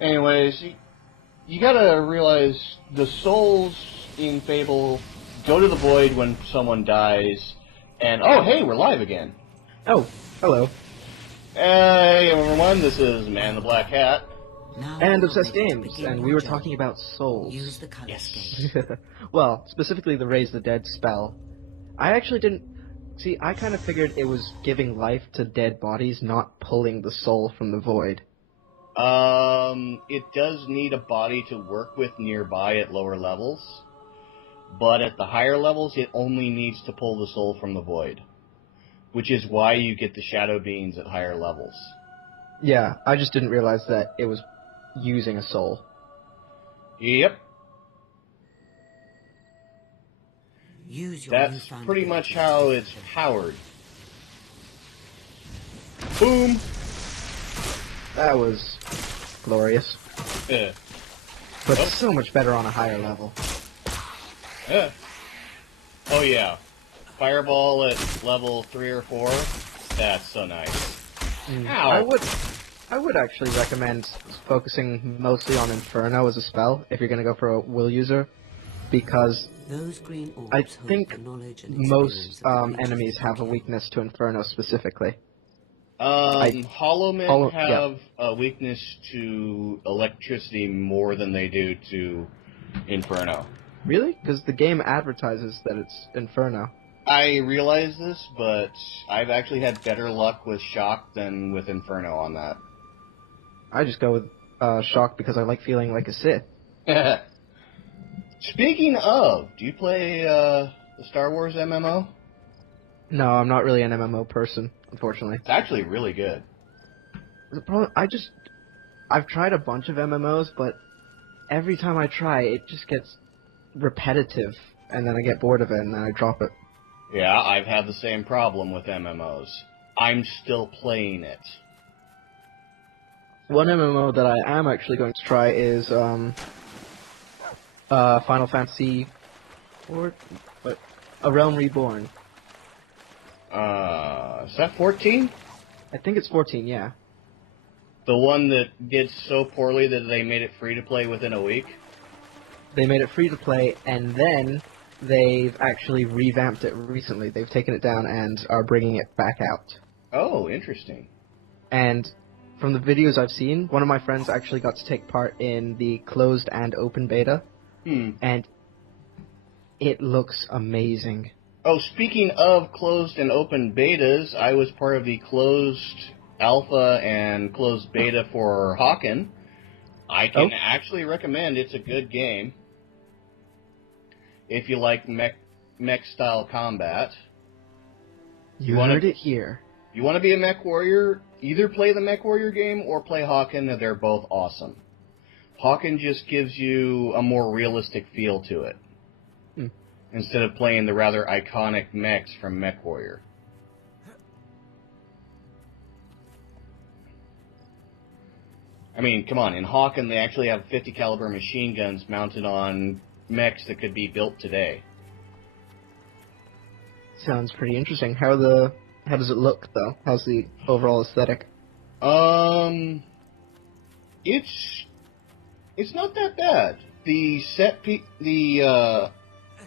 Anyways, you gotta realize the souls in Fable go to the void when someone dies, and oh, hey, we're live again. Oh, hello. Hey, everyone, this is Man in the Black Hat. And Obsessed Games, and we were talking about souls. Use the color Yes. Well, specifically the Raise the Dead spell. I actually didn't... See, I kind of figured it was giving life to dead bodies, not pulling the soul from the void. It does need a body to work with nearby at lower levels, but at the higher levels, it only needs to pull the soul from the void, which is why you get the shadow beings at higher levels. Yeah, I just didn't realize that it was using a soul. Yep. Use your That's pretty much how it's powered. Boom! That was glorious. Yeah. But so much better on a higher level. Yeah. Oh yeah. Fireball at level 3 or 4? That's so nice. Ow! I would actually recommend focusing mostly on Inferno as a spell if you're going to go for a will user, because those green orbs I think most enemies have a weakness to Inferno specifically. Hollow Men have a weakness to electricity more than they do to Inferno. Really? Because the game advertises that it's Inferno. I realize this, but I've actually had better luck with Shock than with Inferno on that. I just go with Shock because I like feeling like a Sith. Speaking of, do you play the Star Wars MMO? No, I'm not really an MMO person, unfortunately. It's actually really good. The problem, I've tried a bunch of MMOs, but every time I try, it just gets repetitive, and then I get bored of it, and then I drop it. Yeah, I've had the same problem with MMOs. I'm still playing it. One MMO that I am actually going to try is Final Fantasy, or what? A Realm Reborn. Is that 14? I think it's 14, yeah. The one that did so poorly that they made it free to play within a week? They made it free to play, and then they've actually revamped it recently. They've taken it down and are bringing it back out. Oh, interesting. And from the videos I've seen, one of my friends actually got to take part in the closed and open beta. And it looks amazing. Oh, speaking of closed and open betas, I was part of the closed alpha and closed beta for Hawken. I can actually recommend it's a good game. If you like mech-style combat. You heard it here. You want to be a mech warrior? Either play the mech warrior game or play Hawken. They're both awesome. Hawken just gives you a more realistic feel to it. Instead of playing the rather iconic mechs from Mech Warrior. I mean, come on, in Hawken they actually have 50 caliber machine guns mounted on mechs that could be built today. Sounds pretty interesting. How does it look though? How's the overall aesthetic? It's not that bad. The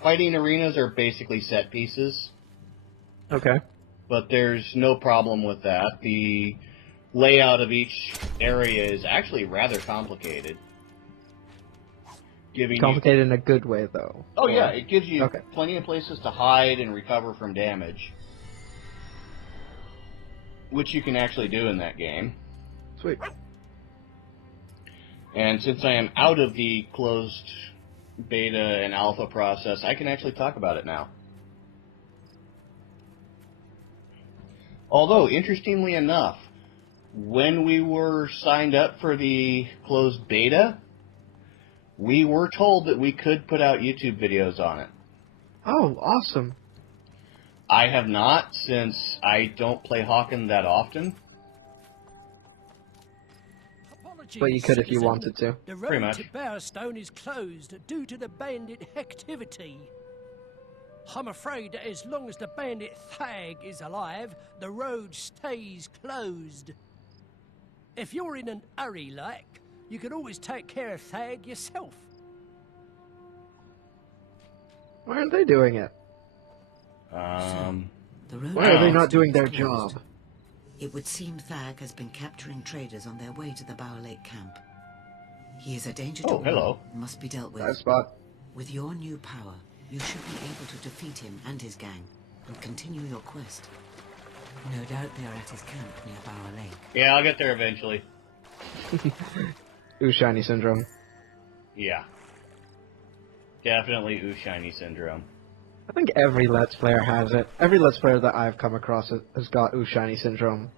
fighting arenas are basically set pieces. Okay. But there's no problem with that. The layout of each area is actually rather complicated. Complicated in a good way, though. Oh, yeah. It gives you plenty of places to hide and recover from damage. Which you can actually do in that game. Sweet. And since I am out of the closed beta and alpha process, I can actually talk about it now. Although, interestingly enough, when we were signed up for the closed beta, we were told that we could put out YouTube videos on it. Oh, awesome. I have not, since I don't play Hawken that often. But you could if you wanted to. The road to Bowerstone is closed due to the bandit activity. I'm afraid that as long as the bandit Thag is alive, the road stays closed. If you're in an hurry, like, You can always take care of Thag yourself. Why aren't they doing it? The road Why are they to not doing their closed. job? It would seem Thag has been capturing traders on their way to the Bower Lake camp. He is a danger to all hello. and must be dealt with. That spot. With your new power, you should be able to defeat him and his gang and continue your quest. No doubt they are at his camp near Bower Lake. Yeah, I'll get there eventually. Ooh, shiny syndrome. Yeah. Definitely Ooh Shiny Syndrome. I think every Let's Player has it. Every Let's Player that I've come across has got Ooh shiny syndrome.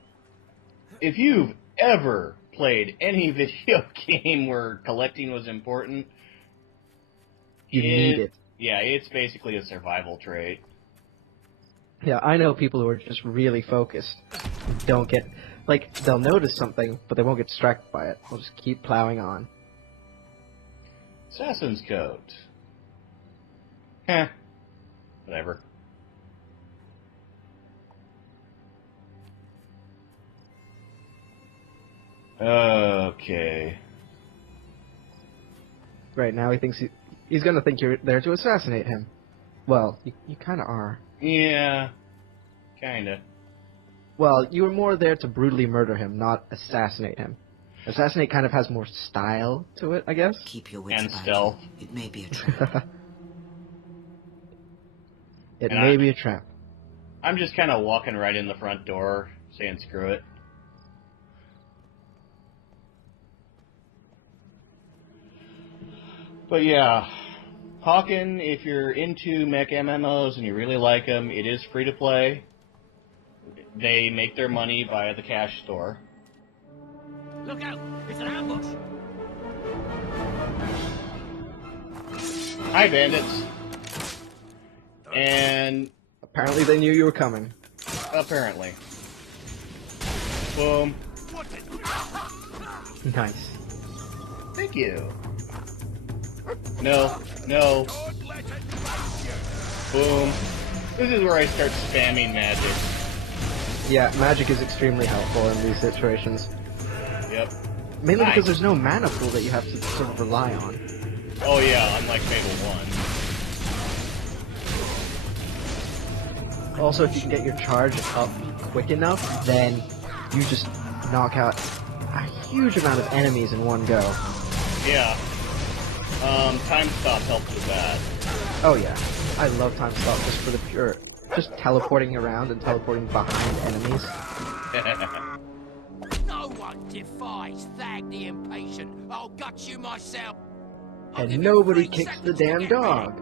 If you've ever played any video game where collecting was important, You need it. Yeah, it's basically a survival trait. Yeah, I know people who are just really focused. Don't get... Like, they'll notice something, but they won't get distracted by it. They'll just keep plowing on. Assassin's Coat. Heh. Whatever. Okay. Right, now he thinks he's gonna think you're there to assassinate him. Well, you kinda are. Yeah. Kinda. Well, you were more there to brutally murder him, not assassinate him. Assassinate kind of has more style to it, I guess. Keep your wits And about stealth. you. It may be a trap. It And may be a trap. I'm just kind of walking right in the front door, saying screw it. But yeah, Hawken, if you're into mech MMOs and you really like them, it is free to play. They make their money via the cash store. Look out! It's an ambush! Hi, bandits. And Apparently they knew you were coming. apparently. Boom. Nice. Thank you. No. No. Boom. This is where I start spamming magic. Yeah, magic is extremely helpful in these situations. Yep. Mainly Nice. because there's no mana pool that you have to sort of rely on. Oh yeah, unlike Fable 1. Also, if you can get your charge up quick enough, then you just knock out a huge amount of enemies in one go. Yeah. Time stop helps with that. Oh yeah, I love time stop just for the pure, just teleporting around and teleporting behind enemies. No one defies Thag the Impatient. I'll gut you myself. I'll And give you nobody 3 kicks the seconds to damn get dog. ready.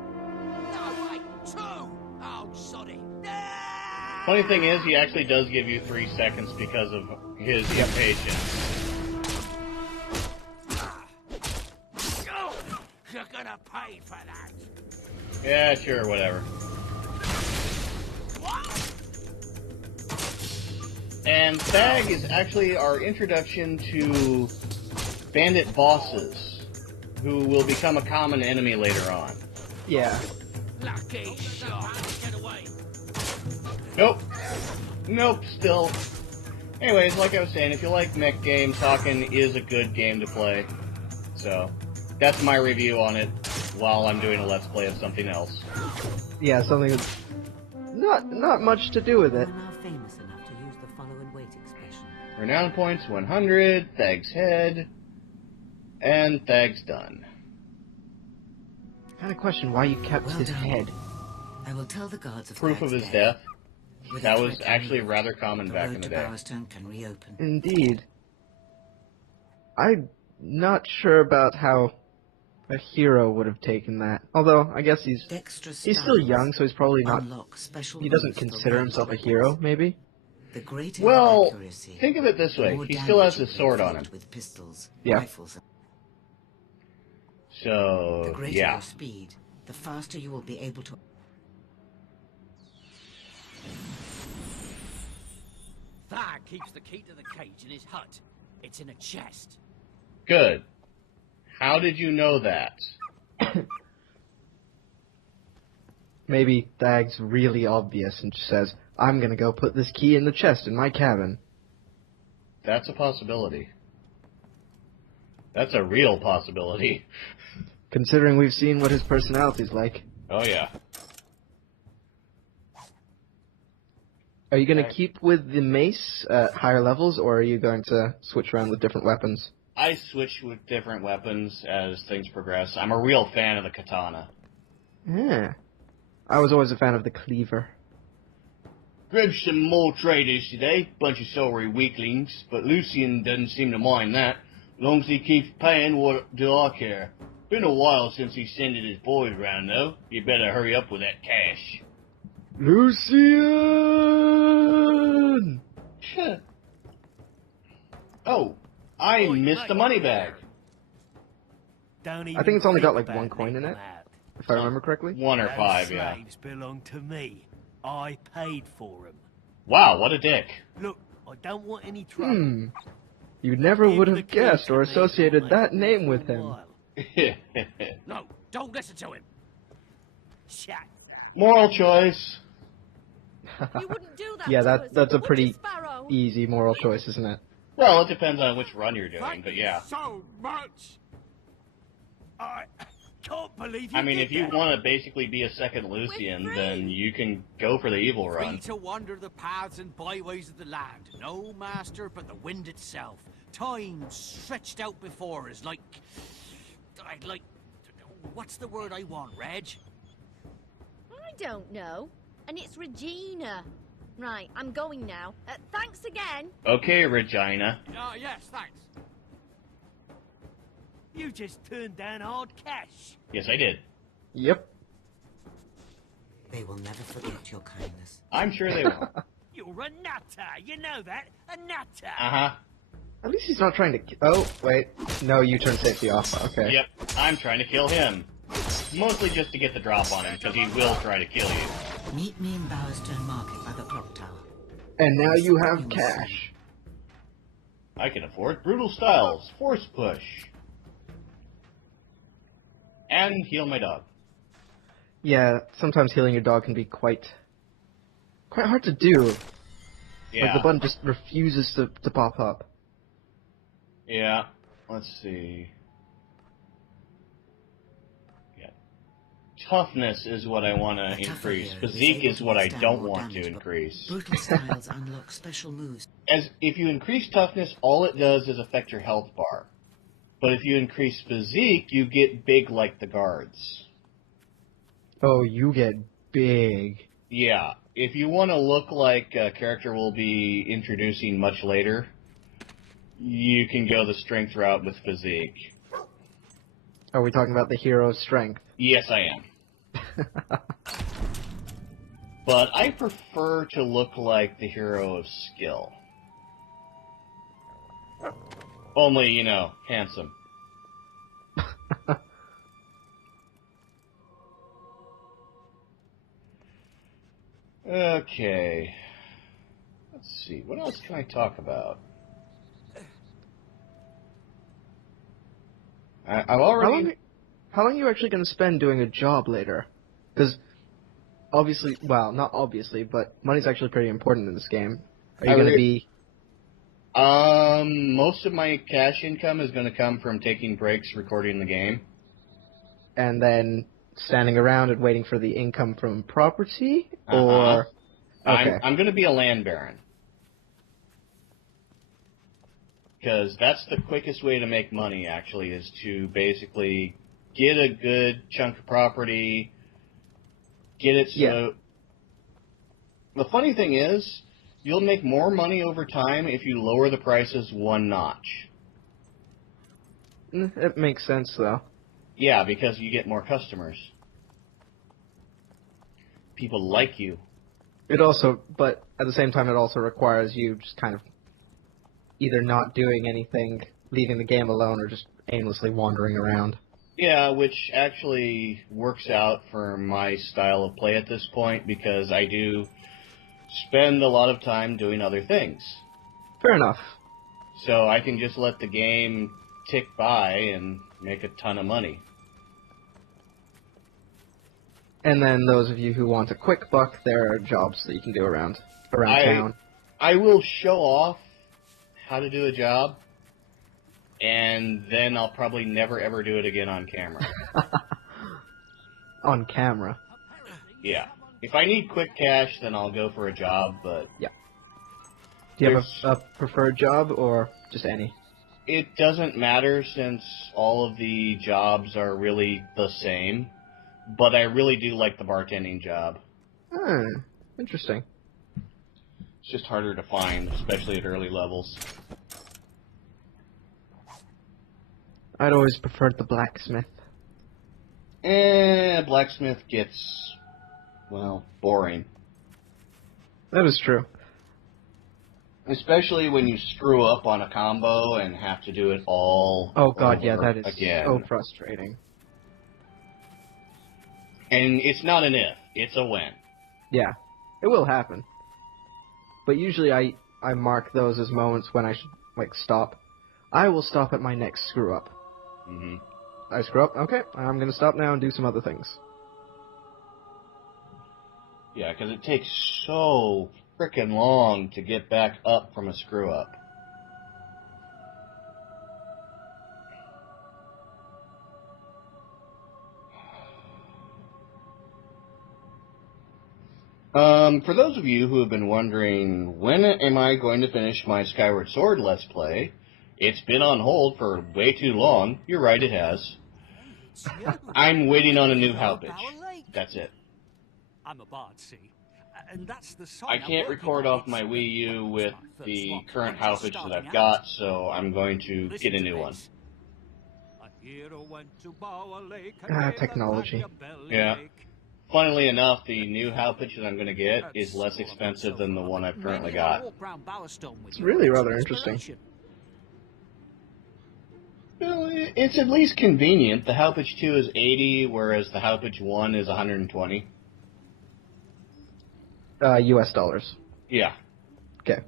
No, wait, 2! Oh, soddy. Funny thing is, he actually does give you 3 seconds because of his impatience. Oh, you're gonna pay for that. Yeah, sure, whatever. And Thag is actually our introduction to bandit bosses, who will become a common enemy later on. Yeah. Lucky shot. Get away. Nope. Nope, still. Anyways, like I was saying, if you like mech games, Hawken is a good game to play. So, that's my review on it while I'm doing a Let's Play of something else. Yeah, something with not much to do with it. We're now famous enough to use the follow and wait expression. Renown points 100, Thag's head, and Thag's done. Kind of question why you kept Well his done. head. I will tell the guards of Proof Thag's of his death. With That a was threat actually removed, rather common the back road in the to day. Bowerstone can reopen. Indeed. I'm not sure about how a hero would have taken that. Although, I guess he's Dexterous still styles young, so he's probably not... unlock special He doesn't moves for consider ranged himself a weapons. hero, maybe? The greater Well, your accuracy, think of it this the way. more He still has damage his you can sword on him. inflict with pistols, Yeah. rifles, the So, greater yeah. your speed, the faster you will be able to. Thag keeps the key to the cage in his hut. It's in a chest. Good. How did you know that? Maybe Thag's really obvious and just says, I'm gonna go put this key in the chest in my cabin. That's a possibility. That's a real possibility. Considering we've seen what his personality's like. Oh, yeah. Are you going to keep with the mace at higher levels, or are you going to switch around with different weapons? I switch with different weapons as things progress. I'm a real fan of the katana. Yeah. I was always a fan of the cleaver. Grabbed some more traders today, bunch of sorry weaklings, but Lucian doesn't seem to mind that. Long as he keeps paying, what do I care? Been a while since he sended his boys round, though. You better hurry up with that cash. Lucian! Shit. Oh, I missed the money bag. I think it's only got like 1 coin in it, if I remember correctly. 1 or 5, yeah. Slaves belong to me. I paid for them. Wow, what a dick. Look, I don't want any trouble. You never would have guessed or associated that name with him. No, don't listen to him. Shut up. Moral choice. You wouldn't do that. Yeah, to us, that's a would pretty you, Sparrow? easy moral choice, isn't it? Well, it depends on which run you're doing, but yeah. So much. I can't believe you I mean, did if you that. want to basically be a second Lucian, then you can go for the evil Free run. to wander the paths and byways of the land. No master but the wind itself. Time stretched out before us like... What's the word I want, Reg? I don't know. And it's Regina. Right, I'm going now. Thanks again. Okay, Regina. Yes, thanks. You just turned down hard cash. Yes, I did. Yep. They will never forget your kindness. I'm sure they will. You're a nutter. You know that? A nutter. Uh-huh. At least he's not trying to... Oh, wait. No, you turn safety off. Okay. Yep, I'm trying to kill him. Mostly just to get the drop on him, because he will try to kill you. Meet me in Bowerstone Market by the clock tower. And now you have cash. I can afford Brutal Styles, Force Push. And heal my dog. Yeah, sometimes healing your dog can be quite hard to do. Yeah. Like the button just refuses to pop up. Yeah. Let's see. Yeah. Toughness is what I want to increase. Physique is what I don't want to increase. Brutal styles unlock special moves. As if you increase toughness, all it does is affect your health bar. But if you increase physique, you get big like the guards. Oh, you get big. Yeah. If you want to look like a character we'll be introducing much later, you can go the strength route with physique. Are we talking about the hero's strength? Yes, I am. But I prefer to look like the hero of skill. Only, you know, handsome. Okay. Let's see. What else can I talk about? I've already... How long are you actually going to spend doing a job later? Because, obviously, well, not obviously, but money's actually pretty important in this game. Are you going to be... Most of my cash income is going to come from taking breaks recording the game. And then standing around and waiting for the income from property? Uh-huh. Or... Okay. I'm going to be a land baron. Because that's the quickest way to make money, actually, is to basically get a good chunk of property, get it so... Yeah. The funny thing is, you'll make more money over time if you lower the prices one notch. It makes sense, though. Yeah, because you get more customers. People like you. It also, but at the same time, it also requires you just kind of either not doing anything, leaving the game alone, or just aimlessly wandering around. Yeah, which actually works out for my style of play at this point, because I do spend a lot of time doing other things. Fair enough. So I can just let the game tick by and make a ton of money. And then those of you who want a quick buck, there are jobs that you can do around town. I will show off how to do a job, and then I'll probably never ever do it again on camera. On camera. Yeah. If I need quick cash, then I'll go for a job, but... Yeah. Do you have a preferred job, or just any? It doesn't matter, since all of the jobs are really the same, but I really do like the bartending job. Interesting. It's just harder to find, especially at early levels. I'd always preferred the blacksmith. Blacksmith gets, well, boring. That is true. Especially when you screw up on a combo and have to do it all Oh god, over yeah, that is again. so frustrating. And it's not an if, it's a when. Yeah, it will happen. But usually I mark those as moments when I should, like, stop. I will stop at my next screw-up. Mm-hmm. I screw up, okay, I'm gonna stop now and do some other things. Yeah, because it takes so frickin' long to get back up from a screw-up. For those of you who have been wondering, when am I going to finish my Skyward Sword Let's Play? It's been on hold for way too long. You're right, it has. I'm waiting on a new Howpitch. That's it. I'm a bard, see. And that's the I can't record off my Wii U with the current Howpitch that I've got, so I'm going to get a new one. Technology. Yeah. Funnily enough, the new Howpitch that I'm going to get is less expensive than the one I've currently got. It's really rather interesting. Well, it's at least convenient. The Howpitch 2 is 80, whereas the Howpitch 1 is 120. US dollars. Yeah. Okay.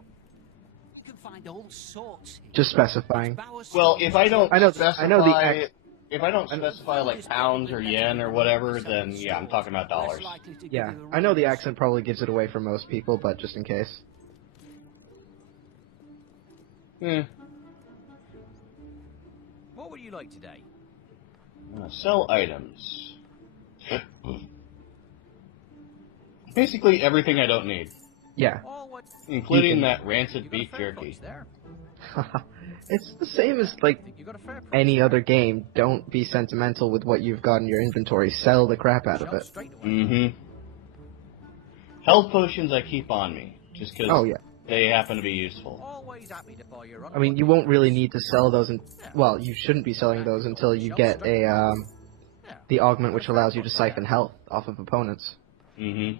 You can find all sorts. Just specifying. Well, if I don't specify, if I don't the specify like pounds or yen or whatever, then yeah, I'm talking about dollars. Yeah, I know the accent probably gives it away for most people, but just in case. What would you like today? Sell items. Basically everything I don't need. Yeah. Including that rancid beef jerky. It's the same as, like, any other game. Don't be sentimental with what you've got in your inventory. Sell the crap out of it. Mm-hmm. Health potions I keep on me, just because they happen to be useful. I mean, you won't really need to sell those, well, you shouldn't be selling those until you get the augment which allows you to siphon health off of opponents. Mm-hmm.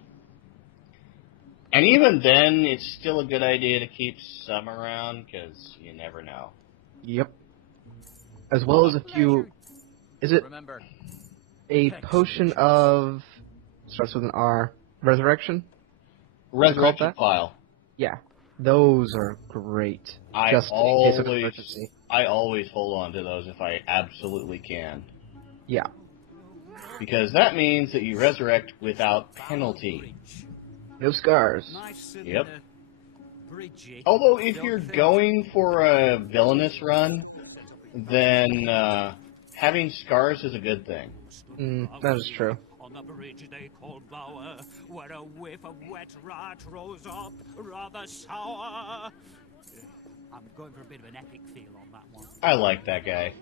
And even then, it's still a good idea to keep some around, because you never know. Yep. As well as a few... Is it a potion of... starts with an R. Resurrection? Resurrection file. Yeah. Those are great. Just in case of emergency. I always hold on to those if I absolutely can. Yeah. Because that means that you resurrect without penalty. No scars. Yep. Although, if you're going for a villainous run, then having scars is a good thing. That is true. On the bridge they call Bower, where a whiff of wet rat rose up, rather sour. I'm going for a bit of an epic feel on that one. I like that guy.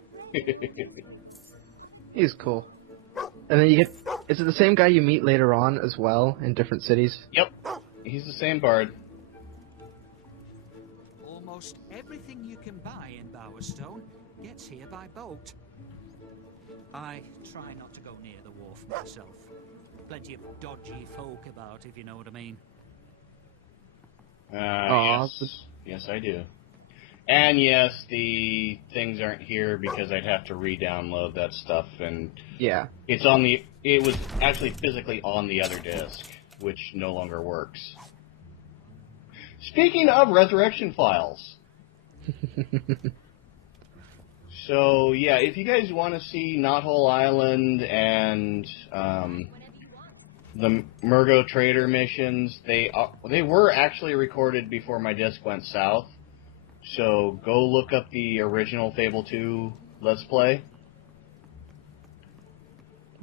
He's cool. And then you get... Is it the same guy you meet later on as well, in different cities? Yep. He's the same bard. Almost everything you can buy in Bowerstone gets here by boat. I try not to go near the wharf myself. Plenty of dodgy folk about, if you know what I mean. Yes, I do. And yes, the things aren't here because I'd have to re-download that stuff, and yeah, it was actually physically on the other disc, which no longer works. Speaking of resurrection files, so yeah, if you guys want to see Knothole Island and the Murgo Trader missions, they were actually recorded before my disc went south. So go look up the original Fable 2 Let's Play.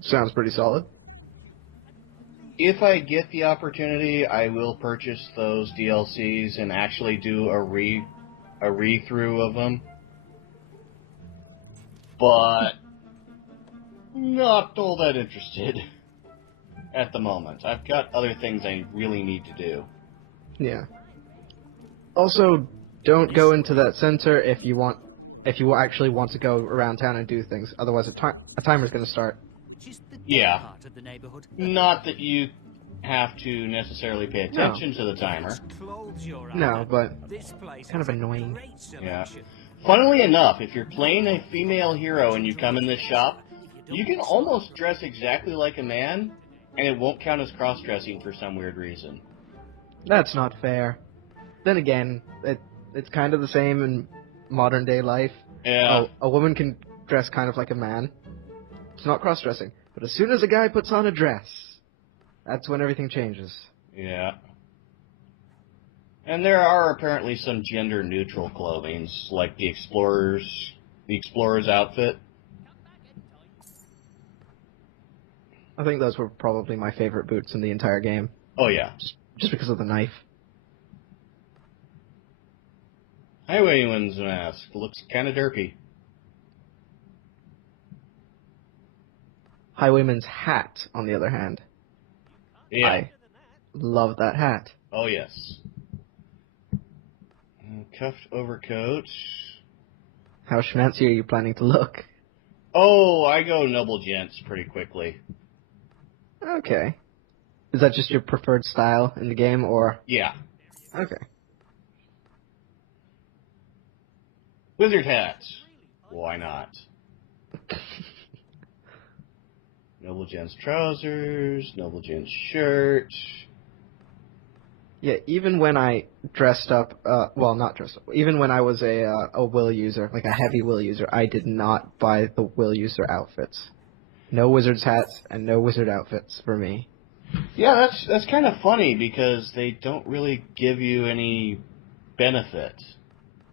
Sounds pretty solid. If I get the opportunity, I will purchase those DLCs and actually do a re-through of them. But not all that interested at the moment. I've got other things I really need to do. Yeah. Also, don't go into that center if you actually want to go around town and do things. Otherwise, a timer's going to start. Yeah. Part of the neighborhood. Not that you have to necessarily pay attention to the timer. No, but This place kind of has a annoying. great Yeah. selection. Funnily enough, if you're playing a female hero and you come in this shop, you can almost dress exactly like a man, and it won't count as cross-dressing for some weird reason. That's not fair. Then again, it's kind of the same in modern day life. Yeah. A woman can dress kind of like a man. It's not cross-dressing. But as soon as a guy puts on a dress, that's when everything changes. Yeah. And there are apparently some gender-neutral clothings, like the explorer's outfit. I think those were probably my favorite boots in the entire game. Oh, yeah. Just because of the knife. Highwayman's mask looks kind of derpy. Highwayman's hat, on the other hand. Yeah. I love that hat. Oh, yes. Cuffed overcoat. How schmancy are you planning to look? Oh, I go noble gents pretty quickly. Okay. Is that just your preferred style in the game, or...? Yeah. Okay. Wizard hat. Why not? Noble gents trousers, noble gents shirt. Yeah, even when I dressed up, well, not dressed up, even when I was a will user, like a heavy will user, I did not buy the will user outfits. No wizard's hats and no wizard outfits for me. Yeah, that's kind of funny because they don't really give you any benefit.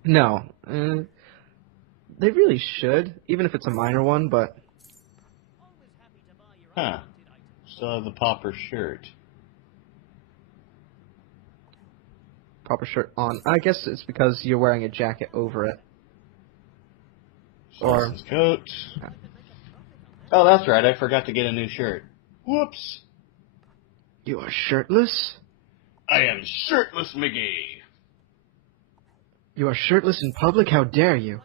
No. They really should, even if it's a minor one, but... Huh. Still have the popper shirt. Proper shirt on. I guess it's because you're wearing a jacket over it. Or... His coat. Oh, that's right. I forgot to get a new shirt. Whoops. You are shirtless? I am shirtless McGee. You are shirtless in public? How dare you?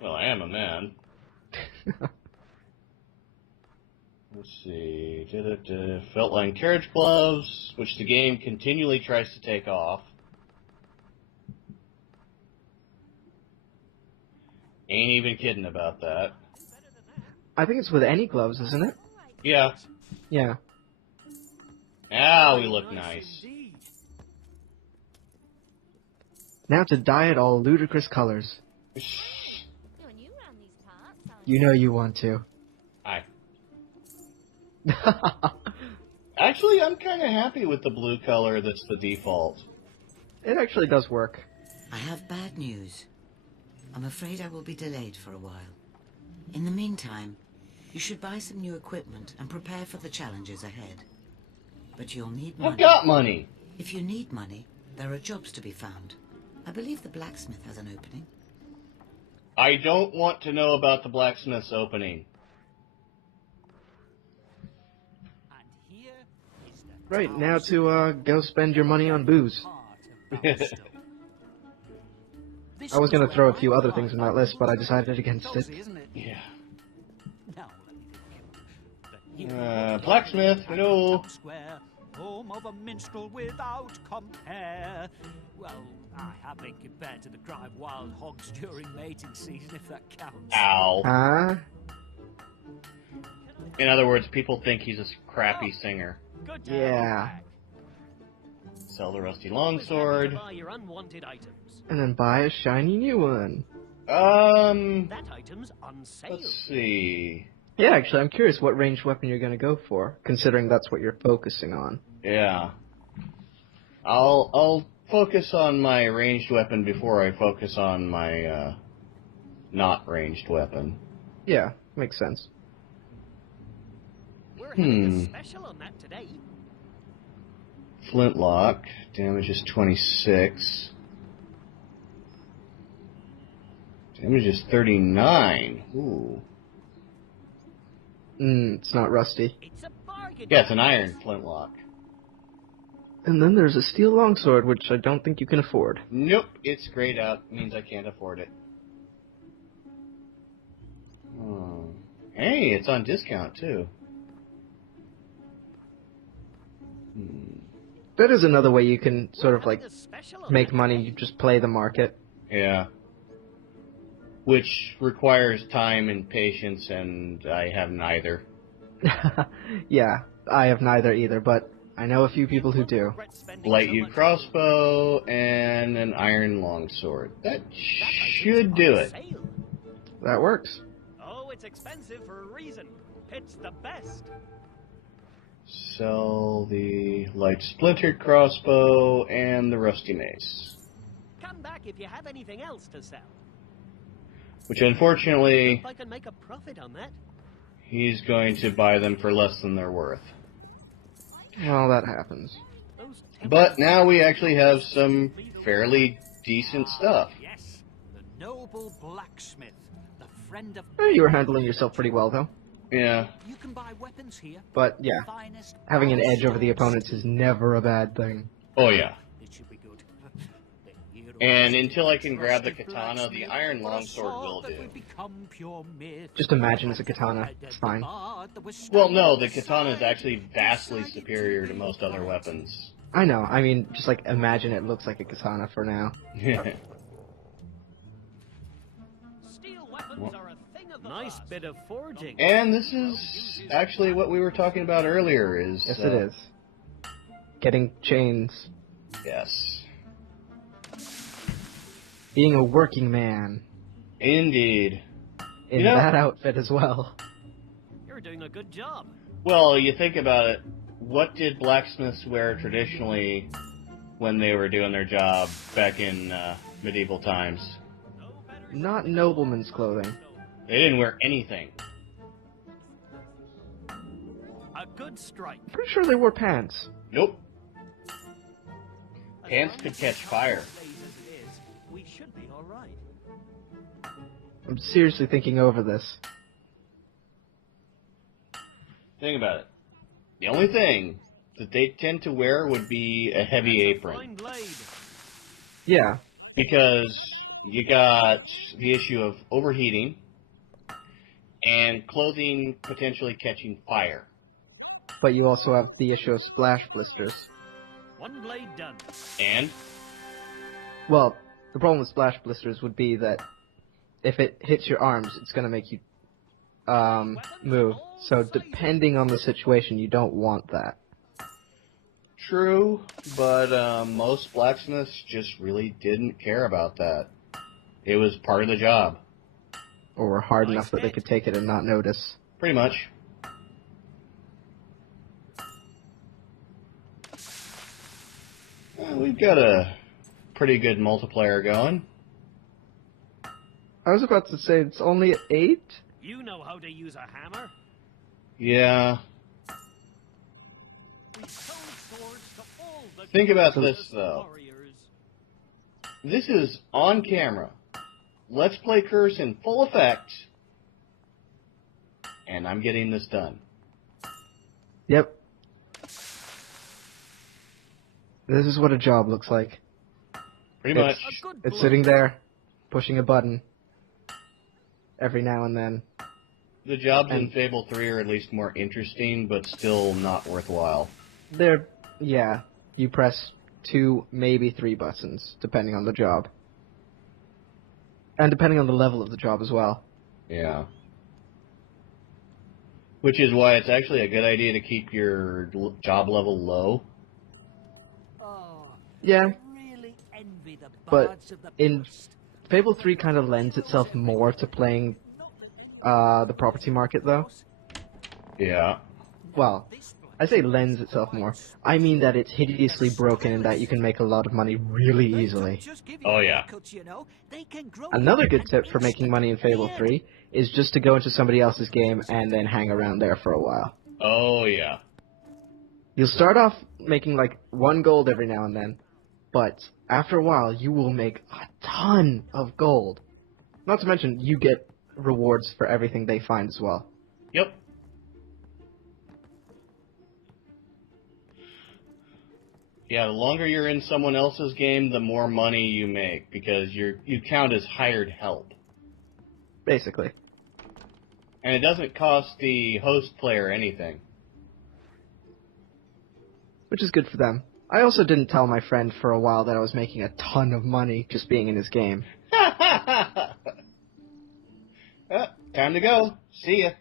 Well, I am a man. Let's see. Feltline carriage gloves, which the game continually tries to take off. Ain't even kidding about that. I think it's with any gloves, isn't it? Yeah. Yeah. Now we look nice. Now to dye it all ludicrous colors. When you round these parts, You know you want to. Hi. Actually, I'm kind of happy with the blue color that's the default. It actually does work. I have bad news. I'm afraid I will be delayed for a while. In the meantime, you should buy some new equipment and prepare for the challenges ahead. But you'll need money. I've got money. If you need money, there are jobs to be found. I believe the blacksmith has an opening. I don't want to know about the blacksmith's opening. And here is the Right, now to go spend your money on booze. heart of Bowerstone. I was going to throw a few other things on that list, but I decided against it. Cozy, isn't it? Yeah. Now, let me think. The hero Blacksmith, at hello. Town Square, home of a minstrel without compare. Well, I have been compared to the cry of wild hogs during mating season, if that counts. Ow. Huh? In other words, people think he's a crappy singer. Good to have you Yeah. back. Sell the rusty longsword. Buy your unwanted items. And then buy a shiny new one. That item's on sale. Let's see. Yeah, actually, I'm curious what ranged weapon you're going to go for, considering that's what you're focusing on. Yeah. I'll focus on my ranged weapon before I focus on my not ranged weapon. Yeah, makes sense. We're having a special on that today. Flintlock. Damage is 26. Damage is 39. Ooh. It's not rusty. It's a bargain. Yeah, it's an iron flintlock. And then there's a steel longsword, which I don't think you can afford. Nope, it's grayed out. Means I can't afford it. Oh. Hey, it's on discount, too. That is another way you can sort of, like, make money. You just play the market. Yeah. Which requires time and patience, and I have neither. Yeah, I have neither either, but I know a few people who do. Light yew crossbow and an iron longsword. That should do it. That works. Oh, it's expensive for a reason. It's the best. Sell the light splintered crossbow and the rusty mace. Come back if you have anything else to sell. Which unfortunately, If I can make a profit on that. he's going to buy them for less than they're worth. Well, that happens. But now we actually have some fairly decent stuff. Yes, the noble blacksmith, the friend of... You were handling yourself pretty well, though. Yeah. You can buy weapons here. But, yeah, Finest having an edge over the opponents is never a bad thing. Oh yeah. It should be good. And until I can grab the katana, the iron longsword will do. Just imagine it's a katana. It's fine. Well, no, the katana is actually vastly superior to most other weapons. I know. I mean, just, like, imagine it looks like a katana for now. Steel weapons are a thing of the nice bit of forging. And this is actually what we were talking about earlier, is... Yes, it is. Getting chains. Yes. Being a working man. Indeed. In that outfit as well. You're doing a good job. Well, you think about it, what did blacksmiths wear traditionally when they were doing their job back in medieval times? Not nobleman's clothing. They didn't wear anything. A good strike. Pretty sure they wore pants. Nope. Pants could catch fire. We should be all right. I'm seriously thinking over this. Think about it. The only thing that they tend to wear would be a heavy apron. Yeah. Because you got the issue of overheating and clothing potentially catching fire. But you also have the issue of splash blisters. One blade done. And? Well, the problem with splash blisters would be that if it hits your arms, it's going to make you move. So depending on the situation, you don't want that. True, but most blacksmiths just really didn't care about that. It was part of the job. Or were hard enough that they could take it and not notice. Pretty much. Well, we've got a pretty good multiplayer going. I was about to say it's only 8? You know how to use a hammer. Yeah. Think about this, though. This is on camera. Let's Play curse in full effect. And I'm getting this done. Yep. This is what a job looks like. Pretty much. It's sitting there, pushing a button. Every now and then. The jobs in Fable 3 are at least more interesting, but still not worthwhile. Yeah, you press 2, maybe 3 buttons, depending on the job. And depending on the level of the job as well. Yeah. Which is why it's actually a good idea to keep your job level low. Yeah, but in Fable 3 kind of lends itself more to playing the property market, though. Yeah. Well, I say lends itself more. I mean that it's hideously broken and that you can make a lot of money really easily. Oh, yeah. Another good tip for making money in Fable 3 is just to go into somebody else's game and then hang around there for a while. Oh, yeah. You'll start off making like 1 gold every now and then, but after a while you will make a ton of gold. Not to mention you get rewards for everything they find as well. Yep. Yeah, the longer you're in someone else's game, the more money you make, because you count as hired help. Basically. And it doesn't cost the host player anything. Which is good for them. I also didn't tell my friend for a while that I was making a ton of money just being in his game. Time to go. See ya.